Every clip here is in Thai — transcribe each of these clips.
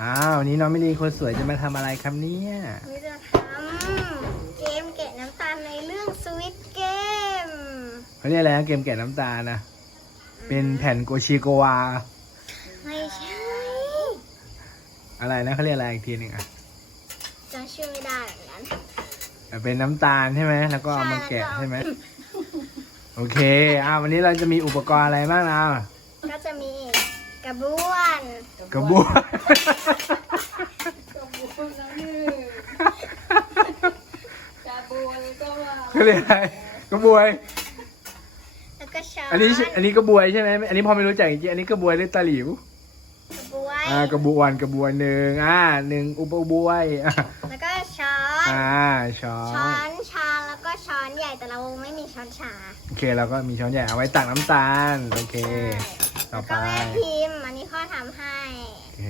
อ้าววันนี้น้องมิลีคนสวยจะมาทำอะไรครับเนี่ยนี่จะทำเกมแกะน้ำตาลในเรื่องสวิตเกมเขาเรียกอะไรนะเกมแกะน้ำตาลนะเป็นแผ่นโกชิโกวา ไม่ใช่อะไรนะเขาเรียกอะไรอีกทีหนึ่งอะจำชื่อไม่ได้เหมือนกันเป็นน้ำตาลใช่ไหมแล้วก็เอามาแกะใช่ไหมโอเคอ้าววันนี้เราจะมีอุปกรณ์อะไรบ้างนะก็จะมีกระบวน กระบวยกระบวนน้ำหนึ่งกระบวนก็มาเขาเรียกอะไรกระบวย แล้วก็ช้อนอันนี้ชื่ออันนี้กระบวยใช่ไหมอันนี้พอไม่รู้จักจริงๆอันนี้กระบวยหรือตะหลิว กระบวยอ่ากระบวนกระบวนหนึ่งอ่าหนึ่งอุปบวยอะแล้วก็ช้อน อ่าช้อช้อนนชาแล้วก็ช้อนใหญ่แต่เราไม่มีช้อนชาโอเคเราก็มีช้อนใหญ่เอาไว้ตักน้ำตาลโอเคต่แล้อวไปก็แม่พิมพ์อันนี้พ่อทำให้โอเค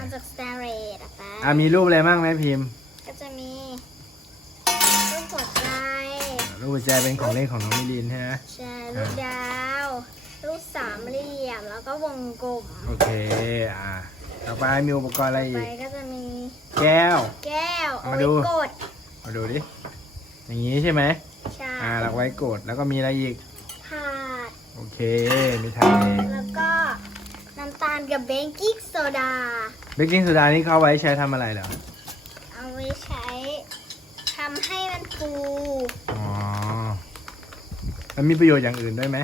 มาจากสแตนเลสอะแป๊อ่ามีรูปอะไรบ้างไหมพิมพ์ก็จะมีรูปหัวใจรูปหัวใจเป็นของเล่นของน้องมิลินใช่ไหมใช่รูปดาวรูปสามเหลี่ยมแล้วก็วงกลมโอเคอ่าต่อไปมีอุปกรณ์อะไรไปอีกก็จะมีแก้ว แก้วเอามาไว้ดู กดมาดูดิอย่างนี้ใช่ไหมใช่อ่าเราไว้กดแล้วก็มีอะไรอีกถาดโอเคมีทางเองแล้ว ก็น้ำตาลกับเบกกิ้งโซดา เบกกิ้งโซดานี่เขาเอาไว้ใช้ทำอะไรเหรอ เอาไว้ใช้ทำให้มันฟูอ๋อ มันมีประโยชน์อย่างอื่นด้วยไหม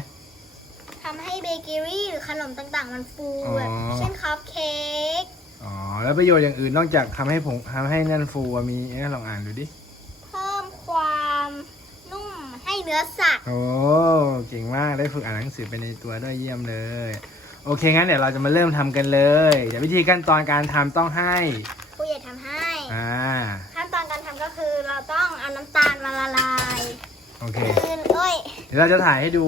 ทำให้เบเกอรี่หรือขนมต่างๆ มันฟูอ๋อ แบบเช่นคัพเค้กอ๋อ แล้วประโยชน์อย่างอื่นนอกจากทำให้ผงทำให้นั่นฟูอะมีเอ๊ะลองอ่านดูดิ เพิ่มความนุ่มให้เนื้อสัตว์ โอ้ เก่งมาก ได้ฝึกอ่านหนังสือไปในตัวด้วยเยี่ยมเลย โอเคงั้นเดี๋ยวเราจะมาเริ่มทำกันเลยเดี๋ยววิธีขั้นตอนการทำต้องให้ผู้ใหญ่ทำให้ อ่าขั้นตอนการทำก็คือเราต้องเอาน้ำตาลมาละลายโอเค คือเอ้ย เดี๋ยวเราจะถ่ายให้ดู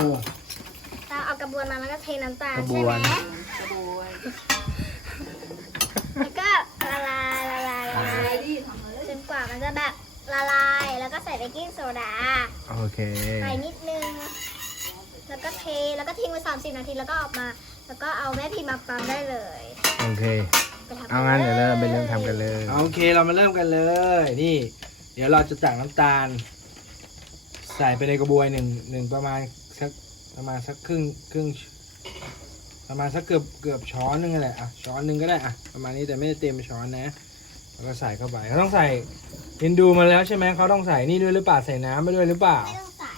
เราเอากระบวนมาแล้วก็เทน้ำตาลกระบใช่วไหนมกระบวนแล้วก็ละลายละลายละลาอะไรยดิทำเลยจนกว่ามันจะแบบละลายแล้วก็ใส่เบกกิ้งโซดาโอเค ใส่นิดนึง แล้วก็เทแล้วก็ทิ้งไว้30 นาทีแล้วก็ออกมา แล้วก็เอาแม่พิมพ์มาปั๊มได้เลยโอเค ไปทำเอางั้นเดี๋ยวเราไปเริ่มทำกันเลย โอเคเรามาเริ่มกันเลย นี่ เดี๋ยวเราจะตักน้ำตาล ใส่ไปในกระบวยหนึ่งหนึ่งประมาณสักประมาณสักครึ่งครึ่ง ประมาณสักเกือบเกือบช้อนหนึงนั่นแหละอะช้อนหนึ่งก็ได้อะประมาณนี้แต่ไม่ได้เต็มช้อนนะแล้วก็ใส่เข้าไปเขาต้องใส่เห็นดูมาแล้วใช่ไหมเขาต้องใส่นี่ด้วยหรือเปล่าใส่น้ำไปด้วยหรือเปล่า ไม่ต้องใส่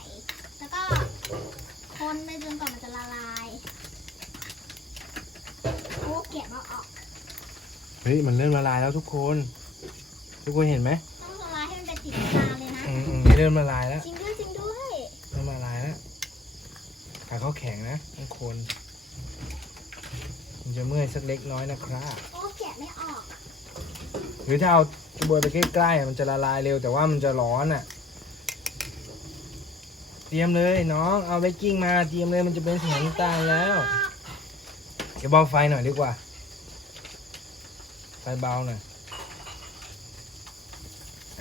แล้วก็คนไปจนกว่ามันจะละลายโอ้แกะมาออก เฮ้ยมันเริ่มละลายแล้วทุกคน ทุกคนเห็นไหมต้องละลายให้มันเป็นสีน้ำตาลเลยนะอืมอืมเริ่มละลายแล้วจริงด้วยจริงด้วยเริ่มละลายแล้วขาเขาแข็งนะต้องคนมันจะเมื่อยสักเล็กน้อยนะครับโอ้แกะไม่ออกหรือถ้าเอากระบวยไปใกล้ๆอะมันจะละลายเร็วแต่ว่ามันจะร้อนอะ เตรียมเลยน้องเอาเบกกิ้งมาเตรียมเลยมันจะเป็นสีน้ำตาลแล้ว เดี๋ยวเบาไฟหน่อยดีกว่าไฟ เบาหน่อย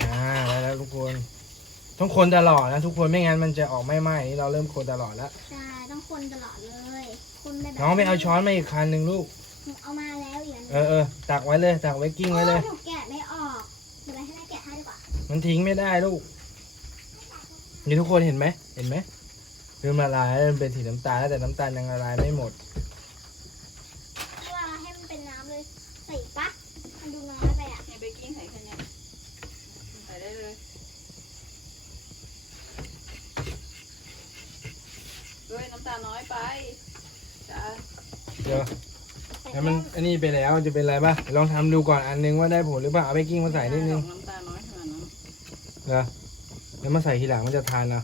อ่าได้แล้วทุกคนต้องคนตลอดนะทุกคนไม่งั้นมันจะออกไม่ไหม้นี่เราเริ่มคนตลอดแล้วใช่ต้องคนตลอดเลยคนไม่แบบน้องไปเอาช้อนมาอีกคันหนึ่งลูกเอามาแล้วอีกอันหเอนึ่งอเออตักไว้เลยตักไว้กิ้งไว้เลย โอ้หนูแกะไม่ออกเดี๋ยวไปให้แม่แกะให้ดีกว่ามันทิ้งไม่ได้ลูกนี่ทุกคนเห็นไหมเห็นไหมเริ่มละลายแล้วมันเป็นสีน้ำตาลแล้วแต่น้ำตาลยังละลายไม่หมดที่ว่าให้มันเป็นน้ำเลยใส่อีกปะมันดูน้อยไปอะ ในเบกกิ้งใส่แค่เนี้ยใส่ได้เลยด้วย น้ำตาลน้อยไปจ้าเดี๋ยวแล้วมันอันนี้ไปแล้วจะเป็นไรป่ะเดี๋ยวลองทำดูก่อนอันนึงว่าได้ผลหรือเปล่าเอาเบกกิ้งมาใส่นิดนึงน้ำตาลน้อยขนาดนั้นเหรอแล้วมาใส่ทีหลังมันจะทานนะ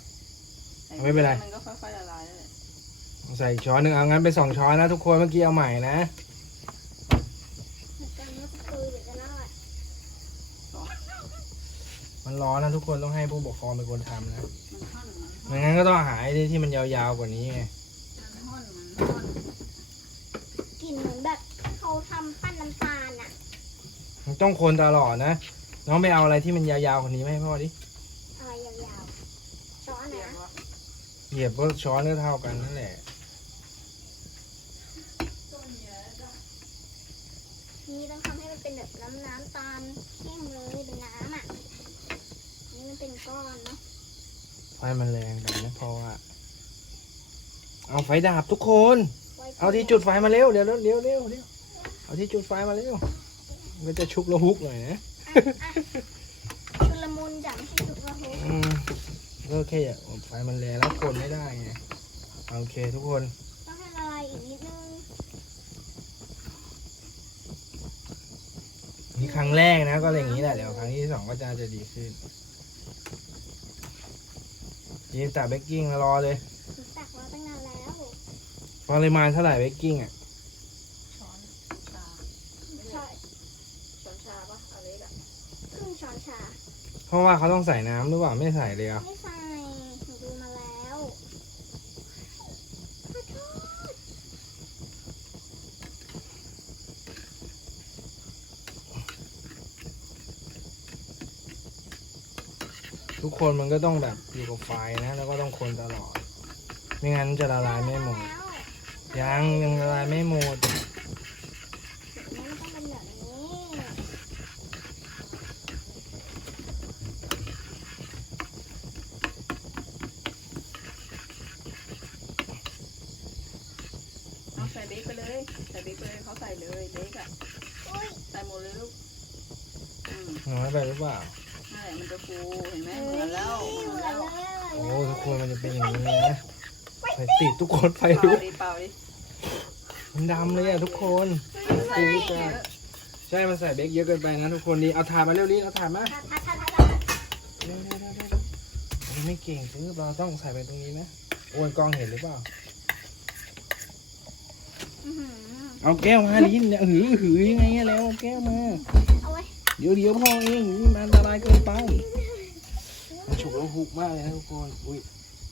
ไม่เป็นไร มันก็ค่อยๆละลายแล้วแหละใส่อีกช้อนหนึ่งเอางั้นไปสองช้อนนะทุกคนเมื่อกี้เอาใหม่นะมันจะมันจะคือหรือจะน่ารักมันร้อนนะทุกคนต้องให้ผู้ปกครองเป็นคนทำนะมันท่อนมันไม่งั้นก็ต้องหาไอ้ที่ที่มันยาวๆกว่านี้ไง มันท่อนมันท่อน กลิ่นเหมือนแบบเขาทำปั้นน้ำตาลอะ มัน ต้องคนตลอดนะ น้องไปเอาอะไรที่มันยาวๆกว่านี้มาให้พ่อดิอะไรยาวๆช้อนเรียนะกว่าเหยียบก็ช้อนก็เท่ากันนั่นแหละต้นเยอะจ้ะนี่ต้องทำให้มันเป็นแบบแบบน้ำน้ำตาลแห้งเลยเป็นน้ำอะอันนี่มันเป็นก้อนเนาะไฟมันแรงแต่ไม่พออะเอาไฟดับทุกคนไว้เอาที่จุดไฟมาเร็วเดี๋ยวเร็วเร็วเร็วเร็วเอาที่จุดไฟมาเร็ว มันจะชุกระหุกหน่อยนะชุลมุนจากไม่ใช่ชุกระหุกอืมก็แค่อย่าไฟมันแรงแล้วคนไม่ได้ไงโอเคทุกคนต้องให้ละลายอีกนิดนึงนี่ครั้งแรกนะก็อะไรอย่างนี้แหละเดี๋ยวครั้งที่สองก็จะจะดีขึ้นยีนตักเบกกิ้งมารอเลยหนูตักไว้ตั้งนานแล้วปริมาณเท่าไหร่เบกกิ้งอะ ช้อนชา ใช่ ช้อนชาปะเอาเล็กอะ ครึ่ง ช้อนชา เพราะว่าเขาต้องใส่น้ำหรือเปล่าไม่ใส่เลยอะไม่ใส่หนูดูมาแล้วขอโทษทุกคนมันก็ต้องแบบอยู่กับไฟนะ แล้วก็ต้องคนตลอด ไม่งั้นจะละลายไม่หมด แล้วยังยังละลายไม่หมด นี่มันต้องเป็นแบบนี้ เอาใส่เบคไปเลย ใส่เบคไปเลยเขาใส่เลยเบคอะ อุ้ย ใส่หมดเลยลูก อืมน้อยไปหรือเปล่านั่นแหละมันจะฟูเห็นไหมเหมือนแล้วเหมือนแล้วโอ้ทุกคนมันจะเป็นอย่างนี้นะไฟติดทุกคนไฟเป่าลุกดิเป่าดิมันดำเลยอะทุกคนใส่เบคเยอะใช่มันใส่เบคเยอะเกินไปนะทุกคนดีเอาถ่านมาเร็วนี้เอาถ่านมาทัดทัดทัดทัดทัดเร็วเร็วเร็วเร็วโอ้ยไม่เก่งซื้อเราต้องใส่ไปตรงนี้นะโอ้ยกล้องเห็นหรือเปล่า อื้อหือเอาแก้วมาลิ้นเนี่ยหือหือยังไงอะแล้วเอาแก้วมาเอาไว้ เดี๋ยวเดี๋ยวพอเองนี่มันอันตรายเกินไป มันฉุกแล้วหุกมากเลยนะทุกคนอุ้ย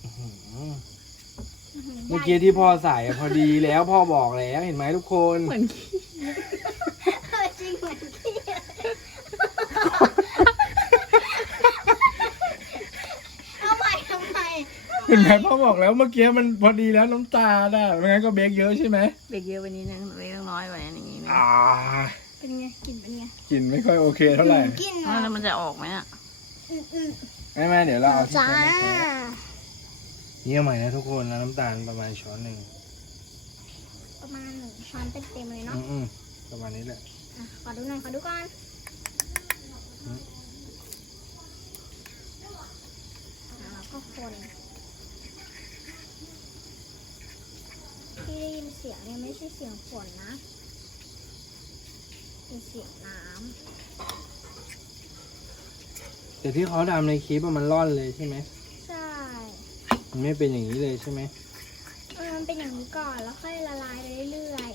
อื้อหืออื้อหือเมื่อกี้ที่พ่อใส่อะพอดีแล้วพ่อบอกแล้วเห็นไหมทุกคน เหมือนเออจริงเหมือนที่เอาใหม่ทำไมเห็นไหมพ่อบอกแล้วเมื่อกี้มันพอดีแล้วน้ำตาลอะไม่งั้นก็เบคเยอะใช่ไหมเบคเยอะไปนิดนึงเบคต้องน้อยกว่านี้อย่างนี้นะอ่าเป็นไงกลิ่นเป็นไง กลิ่นไม่ค่อยโอเคเท่าไหร่กลิ่นอ้าวแล้วมันจะออกไหมอะอืมไม่ไม่เดี๋ยวเราเอาที่จ้า แค่นี้เยี่ยมใหม่นะทุกคนแล้วน้ำตาลประมาณช้อนหนึ่งประมาณหนึ่งช้อนเต็มๆเลยเนาะอืมๆประมาณนี้แหละ อะขอดูหน่อยขอดูก่อนอืมอะแล้วก็คนที่ได้ยินเสียงเนี่ยไม่ใช่เสียงฝนนะ เป็นเสียงน้แต่ที่เขาทำในคลิปอะมันร่อนเลยใช่ไหมำใช่มันไม่เป็นอย่างนี้เลยใช่ไหมเออมันเป็นอย่างนี้ก่อนแล้วค่อยละลายไปเรื่อย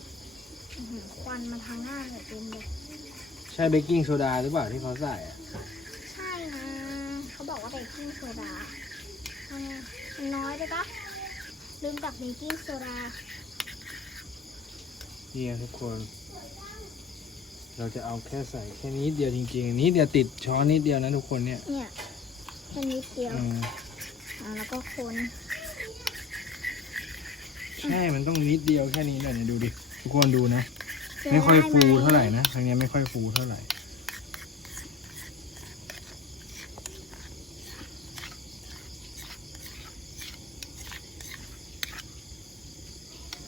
ๆอื้อหือควันมาทางหน้าเลยเต็มเลยใช่เบกกิ้งโซดาหรือเปล่าที่เขาใส่อะใช่นะเขาบอกว่าเบกกิ้งโซดาเอาไงมันน้อยไปปะลืมตักเบกกิ้งโซดานี่ไงทุกคน เราจะเอาแค่ใส่แค่นิดเดียวจริงๆนิดเดียวติดช้อนนิดเดียวนะทุกคนเนี่ยเนี่ยแค่นิดเดียวอืมอะแล้วก็คนใช่มันต้องนิดเดียวแค่นี้เลยเนี่ยดูดิทุกคนดูนะ ไม่ค่อยฟูเท่าไหร่นะทางเนี้ยไม่ค่อยฟูเท่าไหร่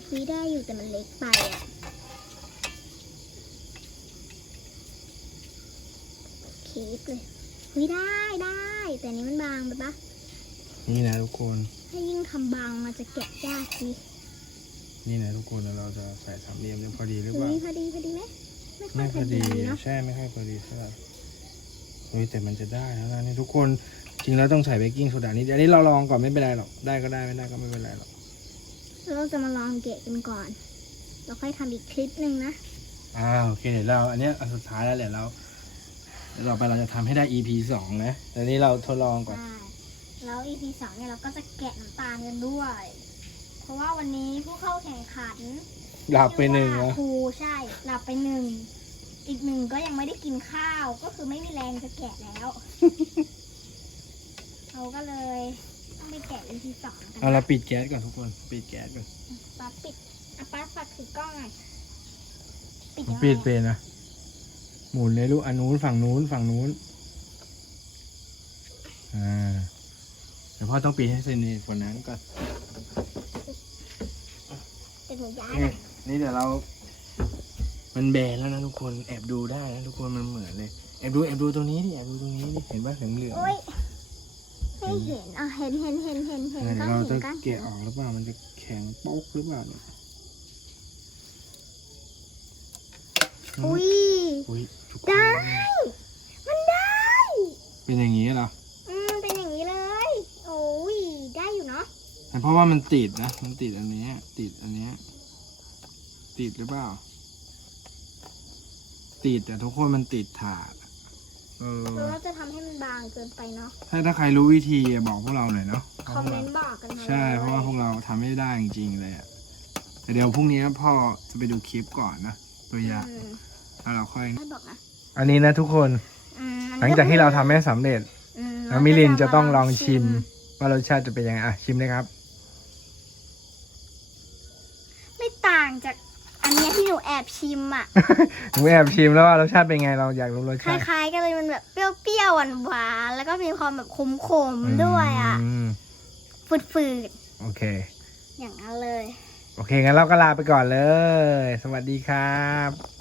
คุยได้อยู่แต่มันเล็กไปอะ เค้กเลยคุยได้ได้ แต่อันนี้มันบางไปปะนี่นะทุกคน ถ้ายิ่งทำบางมันจะแกะยากสินี่นะทุกคนแล้วเราจะใส่สามเหลี่ยมเนี่ยพอดีหรือเปเฮ้ล่ายพอดีพอดีไหมไม่พอดีเนาะใช่ไม่ค่อยพอดีเท่าไหร่เฮ้ยแต่มันจะได้แล้วนะนี่ทุกคนจริงแล้วต้องใส่เบกกิ้งโซดานิดเดียวอันนี้เราลองก่อนไม่เป็นไรหรอกได้ก็ได้ไม่ได้ก็ไม่เป็นไรหรอกเราจะมาลองแกะกันก่อน เราค่อยทำอีกคลิปหนึ่งนะอ่าโอเคเดี๋ยวเราอันเนี้ยอันสุดท้ายแล้วแหละเราเดี๋ยวต่อไปเราจะทำให้ได้ EP สองนะแต่นี้เราทดลองก่อน ใช่แล้ว EP สองเนี่ยเราก็จะแกะน้ำตาลกันด้วย เพราะว่าวันนี้ผู้เข้าแข่งขันหลับไปหนึ่งชื่อแล้ว่าวครูใช่ หลับไปหนึ่ง อีกหนึ่งก็ยังไม่ได้กินข้าว ก็คือไม่มีแรงจะแกะแล้ว เราก็เลยต้องไปแกะ EP สองกันเอาเราปิดแก๊สก่อนทุกคน ปิดแก๊สก่อน ป้าปิดอะป้าฝากถือกล้องหน่อยปิดยังไงปิดเป็นนะ หมุนเลยลูกอันนู้นฝั่งนู้นฝั่งนู้น อ่าเดี๋ยวพ่อต้องปีนให้เซนในฝนนั้นก่อนเป็นหนูย้ายนี่นี่เดี๋ยวเรา มันแบนแล้วนะทุกคนแอบดูได้นะทุกคนมันเหมือนเลยแอบดูแอบดูตรงนี้ดิแอบดูตรงนี้ดิเห็นว่าเหลืองเหลืองโอ้ยไม่เห็นอะเห็นเห็นเห็นเห็นเห็นเดี๋ก็ยวเราเห็จะนก็แกะออกหรือเปล่ามันจะแข็งโป๊กหรือเปล่าเนี่ย อุ้ย อุ้ยทุกคนได้ มันได้ เป็นอย่างนี้เหรออืมเป็นอย่างนี้เลย โอ้ย ได้อยู่เนาะ แต่เพราะว่ามันติดนะ มันติดอันเนี้ยติดอันเนี้ยติดหรือเปล่า ติดแต่ทุกคนมันติดถาดอะเออแล้วเราจะทำให้มันบางเกินไปเนาะ ถ้าถ้าใครรู้วิธีอะบอกพวกเราหน่อยเนาะคอมเมนต์บอกกันมาใช่ เพราะว่าพวกเราทำไม่ได้จริงๆเลยอะแต่เดี๋ยวพรุ่งนี้พ่อจะไปดูคลิปก่อนนะ ตัวอย่าง อืม แล้วเราค่อยให้บอกนะอันนี้นะทุกคน อืมหลังจากที่เราทำไม่สำเร็จ อืแล้วมิลินจะต้องลองชิม ว่ารสชาติจะเป็นยังไงอะชิมเลยครับ ไม่ต่างจากอันเนี้ยที่หนูแอบชิมอะ หนูแอบชิมแล้วว่ารสชาติเป็นไงเราอยากรู้รสคชาติล้ายๆกันเลยมันแบบเปรี้ยวๆหวานๆแล้วก็มีความแบบขมๆด้วยอะมฝืดโอเค ๆอย่างนั้นเลย โอเคงั้นเราก็ลาไปก่อนเลย สวัสดีครับ